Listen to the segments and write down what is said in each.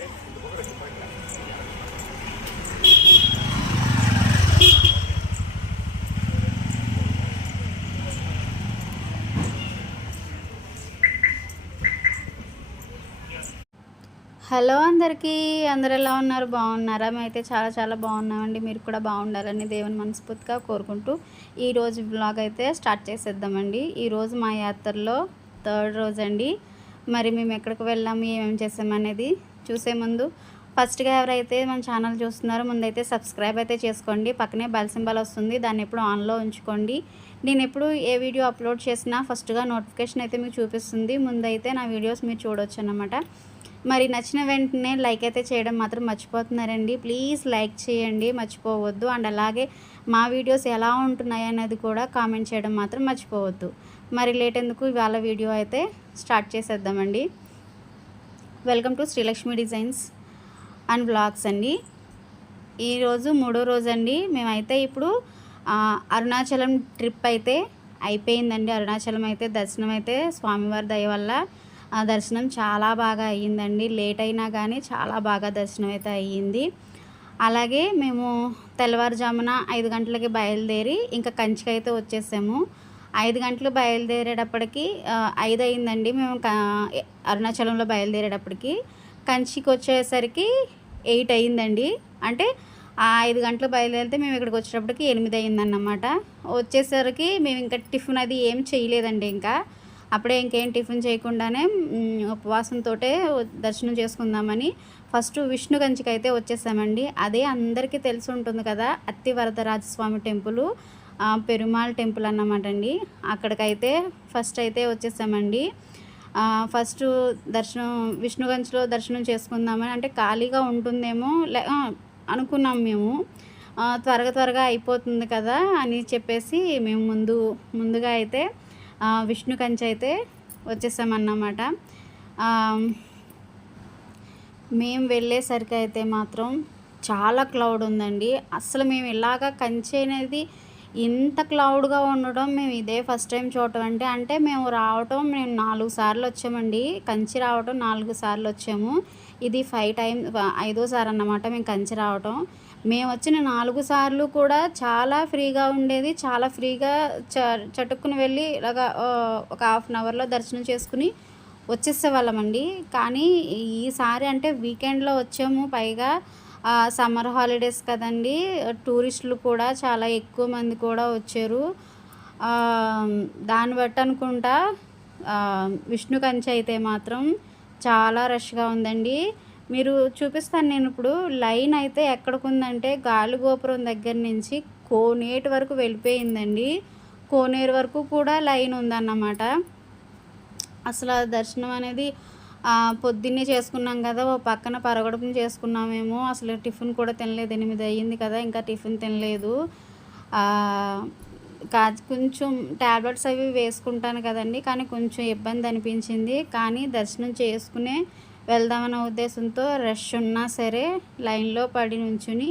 Hello అందరికీ, అందరు ఎలా ఉన్నారు? బాగున్నారా? మేమైతే చాలా చాలా బాగున్నామండి. మీరు కూడా బాగుండాలని దేవుని మనస్ఫూర్తిగా కోరుకుంటూ ఈరోజు బ్లాగ్ అయితే స్టార్ట్ చేసేద్దామండి. ఈరోజు మా యాత్రలో 3rd రోజు అండి. మరి మేము ఎక్కడికి వెళ్ళాము, ఏమేమి చేసామనేది చూసే ముందు ఫస్ట్గా ఎవరైతే మన ఛానల్ చూస్తున్నారో ముందైతే సబ్స్క్రైబ్ అయితే చేసుకోండి. పక్కనే బెల్ సింబల్ వస్తుంది, దాన్ని ఎప్పుడు ఆన్లో ఉంచుకోండి. నేను ఎప్పుడు ఏ వీడియో అప్లోడ్ చేసినా ఫస్ట్గా నోటిఫికేషన్ అయితే మీకు చూపిస్తుంది. ముందైతే నా వీడియోస్ మీరు చూడవచ్చు అన్నమాట. మరి నచ్చిన వెంటనే లైక్ అయితే చేయడం మాత్రం మర్చిపోతున్నారండి. ప్లీజ్ లైక్ చేయండి, మర్చిపోవద్దు. అండ్ అలాగే మా వీడియోస్ ఎలా ఉంటున్నాయి అనేది కూడా కామెంట్ చేయడం మాత్రం మర్చిపోవద్దు. మరి లేట్ ఎందుకు, ఇవాళ వీడియో అయితే స్టార్ట్ చేసేద్దామండి. Welcome to Srilakshmi designs and blogs అండి. ఈరోజు 3వ రోజు అండి. మేమైతే ఇప్పుడు అరుణాచలం ట్రిప్ అయితే అయిపోయిందండి. అరుణాచలం అయితే దర్శనం అయితే స్వామివారి దయ వల్ల దర్శనం చాలా బాగా అయ్యిందండి. లేట్ అయినా కానీ చాలా బాగా దర్శనం అయితే అయ్యింది. అలాగే మేము తెల్లవారుజామున 5 గంటలకి బయలుదేరి ఇంకా కంచికి అయితే వచ్చేసాము. 5 గంటలు బయలుదేరేటప్పటికి 5 అయిందండి. మేము అరుణాచలంలో బయలుదేరేటప్పటికి కంచికి వచ్చేసరికి 8 అయిందండి. అంటే 5 గంటలు బయలుదేరితే మేము ఇక్కడికి వచ్చేటప్పటికి 8 అయిందన్నమాట. వచ్చేసరికి మేము ఇంకా టిఫిన్ అది ఏం చేయలేదండి. ఇంకా అప్పుడే ఇంకేం టిఫిన్ చేయకుండానే ఉపవాసంతో దర్శనం చేసుకుందామని ఫస్ట్ విష్ణు కంచికి అయితే వచ్చేసామండి. అదే అందరికీ తెలిసి ఉంటుంది కదా, అత్తి వరదరాజస్వామి టెంపుల్, పెరుమాళ్ టెంపుల్ అన్నమాట అండి. అక్కడికైతే ఫస్ట్ అయితే వచ్చేసామండి. ఫస్ట్ దర్శనం విష్ణుగంజ్లో దర్శనం చేసుకుందామని, అంటే ఖాళీగా ఉంటుందేమో అనుకున్నాం మేము. త్వరగా అయిపోతుంది కదా అని చెప్పేసి మేము ముందుగా అయితే విష్ణు కంచి అయితే వచ్చేసామన్నమాట. మేము వెళ్ళేసరికి అయితే మాత్రం చాలా క్లౌడ్ ఉందండి. అసలు మేము ఇలాగా కంచి అనేది ఇంత క్లౌడ్గా ఉండడం మేము ఇదే ఫస్ట్ టైం చూడటం. అంటే మేము 4 సార్లు వచ్చామండి. కంచి రావటం 4 సార్లు వచ్చాము. ఇది 5వ సారి అన్నమాట మేము కంచి రావటం. మేము వచ్చిన 4 సార్లు కూడా చాలా ఫ్రీగా ఉండేది. చాలా ఫ్రీగా చటుక్కుని వెళ్ళి ఇలాగా ఒక ½ అన్ అవర్లో దర్శనం చేసుకుని వచ్చేసేవాళ్ళమండి. కానీ ఈసారి అంటే వీకెండ్లో వచ్చాము, పైగా సమ్మర్ హాలిడేస్ కదండి. టూరిస్టులు కూడా చాలా ఎక్కువ మంది కూడా వచ్చారు. దాన్ని బట్టి అనుకుంటా విష్ణు కంచి అయితే మాత్రం చాలా రష్గా ఉందండి. మీరు చూపిస్తాను నేను ఇప్పుడు. లైన్ అయితే ఎక్కడికి ఉందంటే గాలిగోపురం దగ్గర నుంచి కోనేరు వరకు వెళ్ళిపోయిందండి. కోనేరు వరకు కూడా లైన్ ఉందన్నమాట. అసలు దర్శనం అనేది పొద్దున్నే చేసుకున్నాం కదా, ఓ పక్కన పరగడుపుని చేసుకున్నామేమో. అసలు టిఫిన్ కూడా తినలేదు. 8 అయ్యింది కదా, ఇంకా టిఫిన్ తినలేదు. కొంచెం ట్యాబ్లెట్స్ అవి వేసుకుంటాను కదండి, కానీ కొంచెం ఇబ్బంది అనిపించింది. కానీ దర్శనం చేసుకునే వెళ్దామన్న ఉద్దేశంతో రష్ ఉన్నా సరే లైన్లో పడి నుంచుని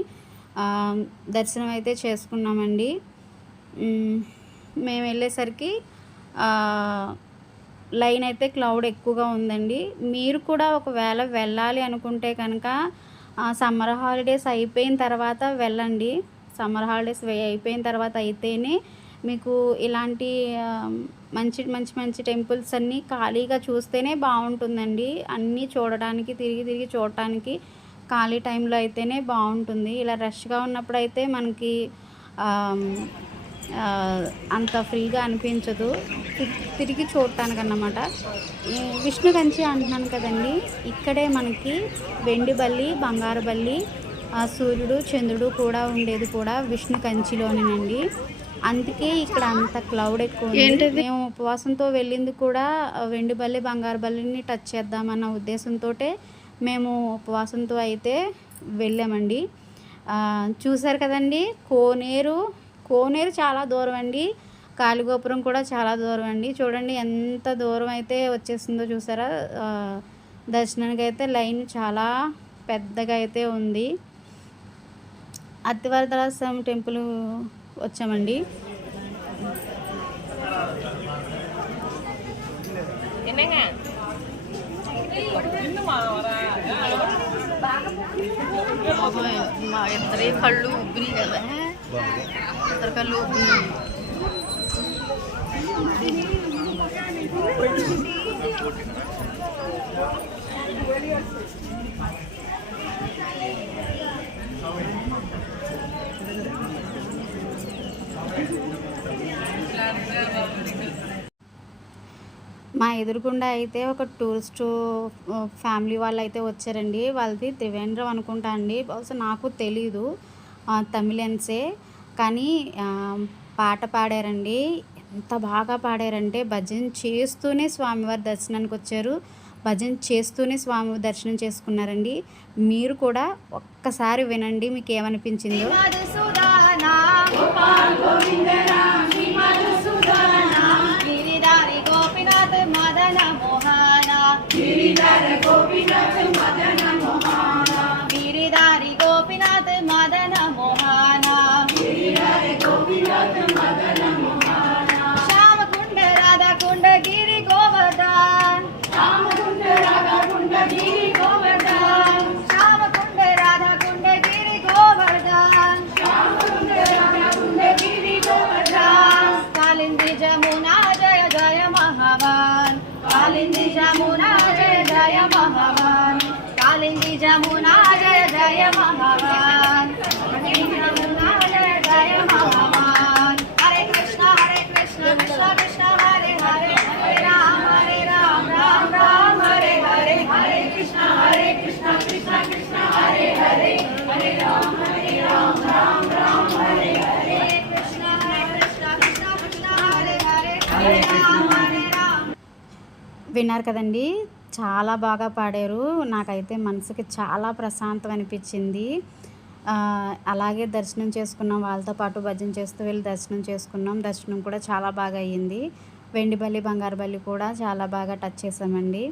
దర్శనం అయితే చేసుకున్నామండి. మేము వెళ్ళేసరికి లైన్ అయితే క్లౌడ్ ఎక్కువగా ఉందండి. మీరు కూడా ఒకవేళ వెళ్ళాలి అనుకుంటే కనుక సమ్మర్ హాలిడేస్ అయిపోయిన తర్వాత వెళ్ళండి. సమ్మర్ హాలిడేస్ అయిపోయిన తర్వాత అయితేనే మీకు ఇలాంటి మంచి టెంపుల్స్ అన్నీ ఖాళీగా చూస్తేనే బాగుంటుందండి. అన్నీ చూడడానికి, తిరిగి చూడటానికి ఖాళీ టైంలో అయితేనే బాగుంటుంది. ఇలా రష్గా ఉన్నప్పుడు అయితే మనకి అంత ఫ్రీగా అనిపించదు తిరిగి చూడటానికి అన్నమాట. విష్ణు కంచి అంటున్నాను కదండి, ఇక్కడే మనకి వెండి బల్లి, బంగారు బల్లి, సూర్యుడు, చంద్రుడు కూడా ఉండేది కూడా విష్ణు కంచిలోనేనండి. అందుకే ఇక్కడ అంత క్లౌడ్ ఎక్కువ ఉంది. మేము ఉపవాసంతో వెళ్ళింది కూడా వెండి బల్లి, బంగారు బల్లిని టచ్ చేద్దామన్న ఉద్దేశంతో మేము ఉపవాసంతో అయితే వెళ్ళామండి. చూసారు కదండి, కోనేరు చాలా దూరం అండి. గాలిగోపురం కూడా చాలా దూరం అండి. చూడండి ఎంత దూరం అయితే వచ్చేసిందో చూసారా. దర్శనానికి అయితే లైన్ చాలా పెద్దగా అయితే ఉంది. అత్తివరదరాజస్వామి టెంపుల్ వచ్చామండి. మా ఇద్దరి కళ్ళు ఉబ్బినాయి కదా, ఇద్దరు కళ్ళు ఉబ్బినాయి. మా ఎదురుగుండా అయితే ఒక టూరిస్టు ఫ్యామిలీ వాళ్ళు అయితే వచ్చారండి. వాళ్ళది త్రివేంద్రం అనుకుంటా అండి, బహుశా నాకు తెలీదు, తమిళన్సే. కానీ పాట పాడారండి. ఎంత బాగా పాడారంటే భజన చేస్తూనే స్వామివారి దర్శనానికి వచ్చారు, భజన చేస్తూనే స్వామివారి దర్శనం చేసుకున్నారండి. మీరు కూడా ఒక్కసారి వినండి, మీకు ఏమనిపించిందో. గిరిధారి గోపినాథ్ మదన మోహన, శ్యామకుండ రాధాకుండ గిరి గోవర్ధన్, శ్యామకుండ రాధాకుండ గిరి గోవర్ధన్, శ్యామకుండ రాధాకుండ గిరి గోవర్ధన్, శ్యామకుండ రాధాకుండ గిరి గోవర్ధన్. కాలింది జమునా జయ జయ మహావాన్, కాలింది జమునా జయ జయ మహావాన్, కాలింది జమునా జయ జయ మహావాన్, జమునా జయ జయ మహావాన్. హరే కృష్ణ కృష్ణ కృష్ణ హరే హరే, హరే రామ రామ రామ హరే హరే, హరే కృష్ణ కృష్ణ కృష్ణ హరే హరే, హరే రామ రామ హరే హరే, కృష్ణ కృష్ణ కృష్ణ హరే హరే, హరే రామ రామ. విన్నారు కదండి, చాలా బాగా పాడారు. నాకైతే మనసుకి చాలా ప్రశాంతం అనిపించింది. అలాగే దర్శనం చేసుకున్నాం, వాళ్ళతో పాటు భజన చేస్తూ వెళ్ళి దర్శనం చేసుకున్నాం. దర్శనం కూడా చాలా బాగా అయ్యింది. వెండి బల్లి బంగారు బల్లి కూడా చాలా బాగా టచ్ చేసామండి.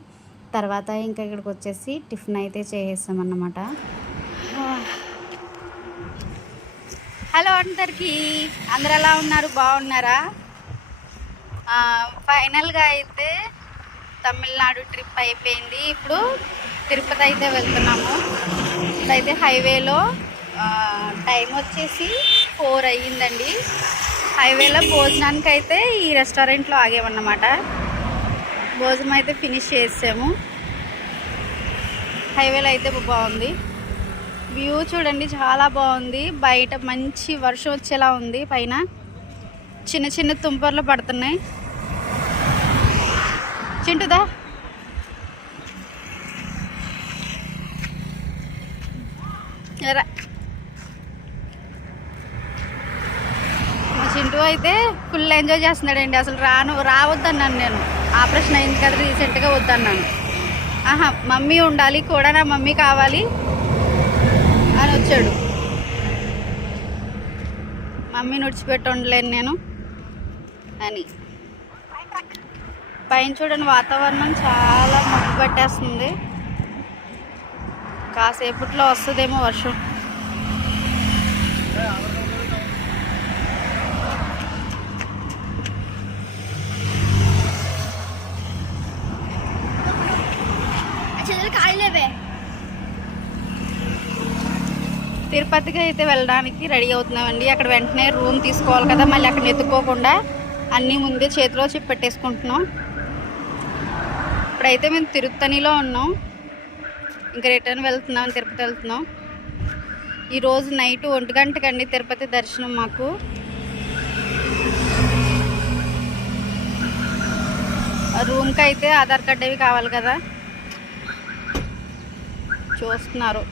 తర్వాత ఇంకా ఇక్కడికి వచ్చేసి టిఫిన్ అయితే చేసేసామన్నమాట. హలో అందరికీ, అందరు ఎలా ఉన్నారు, బాగున్నారా? ఫైనల్గా అయితే తమిళనాడు ట్రిప్ అయిపోయింది. ఇప్పుడు తిరుపతి అయితే వెళ్తున్నాము. ఇప్పుడైతే హైవేలో టైం వచ్చేసి 4 అయ్యిందండి. హైవేలో భోజనానికి అయితే ఈ రెస్టారెంట్లో ఆగామన్నమాట. భోజనం అయితే ఫినిష్ చేసాము. హైవేలో అయితే బాగుంది, వ్యూ చూడండి చాలా బాగుంది. బయట మంచి వర్షం వచ్చేలా ఉంది, పైన చిన్న చిన్న తుంపర్లు పడుతున్నాయి. చింటుదా ఎరా, మా చింటూ అయితే ఫుల్ ఎంజాయ్ చేస్తున్నాడండి. అసలు రావద్దన్నాను నేను, ఆపరేషన్ అయింది కదా రీసెంట్గా, వద్దన్నాను. మమ్మీ ఉండాలి కూడా, నా మమ్మీ కావాలి అని వచ్చాడు. మమ్మీని విడిచిపెట్టి ఉండలేను నేను అని. పైన చూడండి, వాతావరణం చాలా మబ్బు పట్టేస్తుంది. కాసేపట్లో వస్తుందేమో వర్షం. తిరుపతికి అయితే వెళ్ళడానికి రెడీ అవుతున్నామండి. అక్కడ వెంటనే రూమ్ తీసుకోవాలి కదా, మళ్ళీ అక్కడ ఎత్తుక్కోకుండా అన్నీ ముందే చేతిలో పెట్టేసుకుంటున్నాం. ఇప్పుడైతే మేము తిరుత్తణిలో ఉన్నాం, ఇంకా రిటర్న్ వెళ్తున్నాం, తిరుపతి వెళ్తున్నాం. ఈరోజు నైట్ 1 గంటకండి తిరుపతి దర్శనం మాకు. రూమ్కి అయితే ఆధార్ కార్డ్ అవి కావాలి కదా, చూస్తున్నారు.